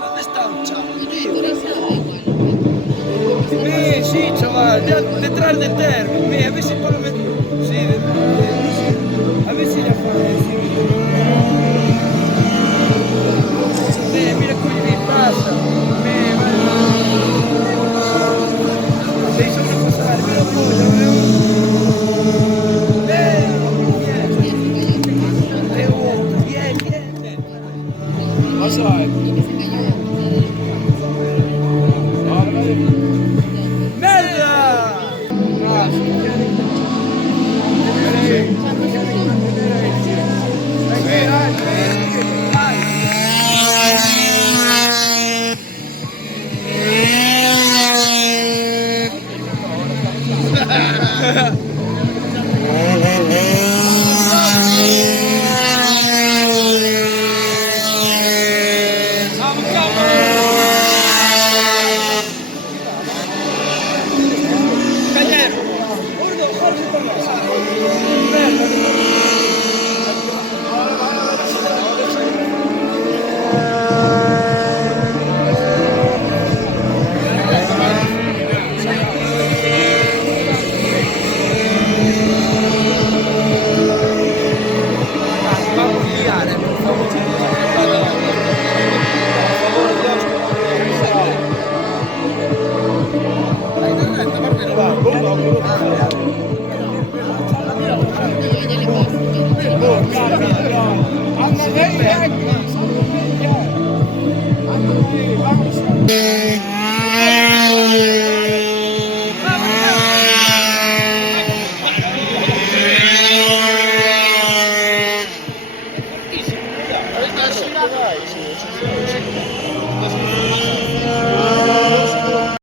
¿Dónde está un chavo, sí, chaval, ya detrás del termo. A ver si por lo menos. Sí, a ver si ya puede. Mira cómo me pasa. Se hizo una pasada, mira cómo ya veo. Bien, bien. Vas a ver. Anda, vamos.